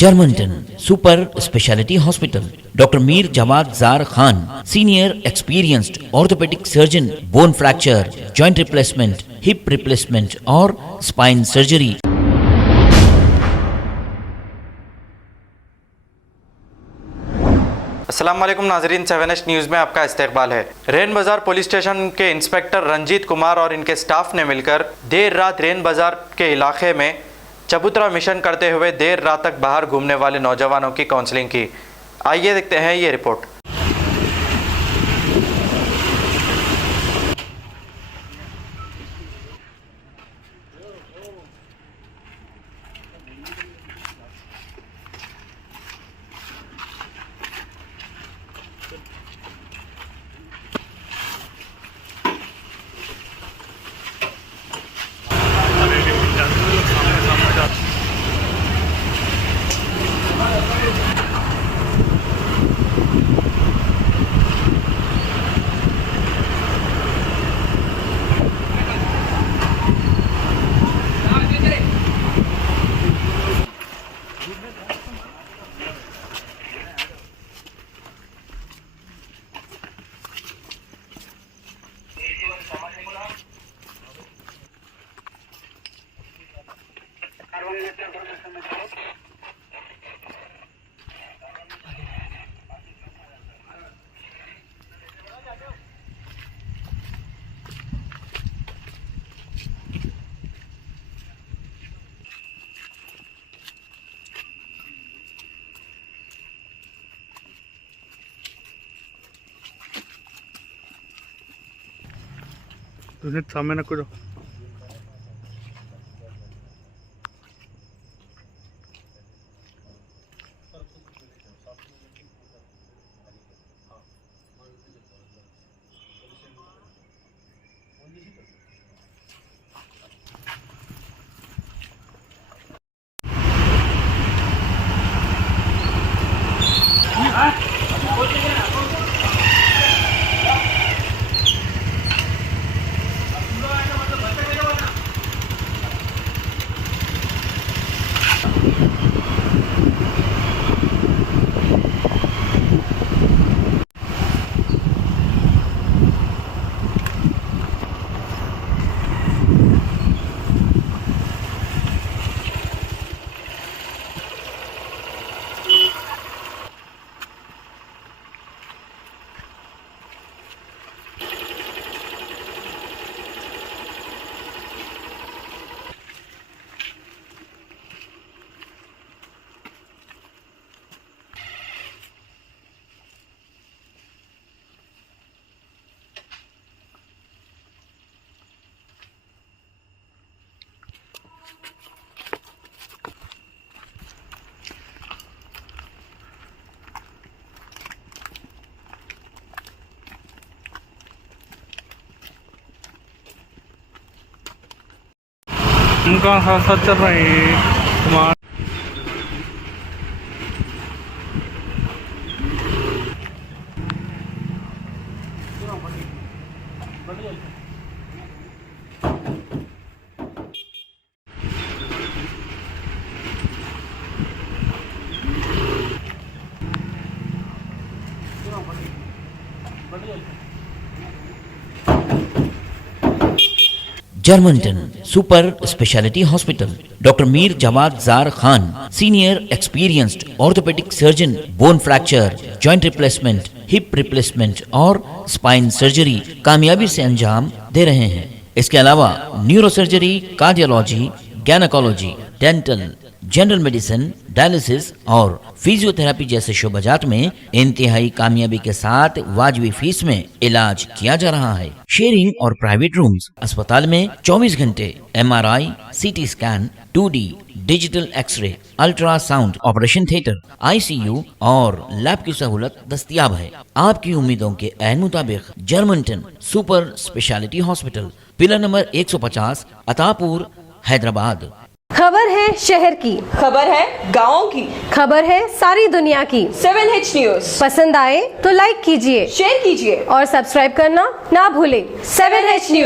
Germanton super speciality hospital, doctor Mir Jawad jar Khan, senior experienced orthopaedic surgeon, bone fracture, joint replacement, hip replacement और spine surgery. अस्सलाम वालेकुम नाजरीन, 7H news में आपका इस्तकबाल है। रेन बाजार पुलिस स्टेशन के इंस्पेक्टर रंजीत कुमार और इनके स्टाफ ने मिलकर देर रात रेन बाजार के इलाके में चबूतरा मिशन करते हुए देर रात तक बाहर घूमने वाले नौजवानों की काउंसलिंग की। आइए देखते हैं ये रिपोर्ट। तुझे सामने न करो। उनका साथ चल रहे हैं कुमार। जर्मनटन super speciality hospital, doctor Mir Jawad jar Khan, senior experienced orthopaedic surgeon, bone fracture, joint replacement, hip replacement और स्पाइन सर्जरी कामयाबी से अंजाम दे रहे हैं। इसके अलावा neuro surgery, cardiology, gynaecology, dental, general medicine, dialysis और फिजियोथेरेपी जैसे शोबाजात में इंतहाई कामयाबी के साथ वाजबी फीस में इलाज किया जा रहा है। शेयरिंग और प्राइवेट रूम्स, अस्पताल में 24 घंटे MRI, CT scan, 2D digital X-ray, ultrasound, operation theatre, ICU और लैब की सहूलत दस्तयाब है। आपकी उम्मीदों के ऐन मुताबिक Germanten super speciality hospital, pillar number 150, Attapur, Hyderabad. खबर है शहर की, खबर है गाँव की, खबर है सारी दुनिया की। 7H न्यूज़ पसंद आए तो लाइक कीजिए, शेयर कीजिए और सब्सक्राइब करना ना भूलें। 7H news.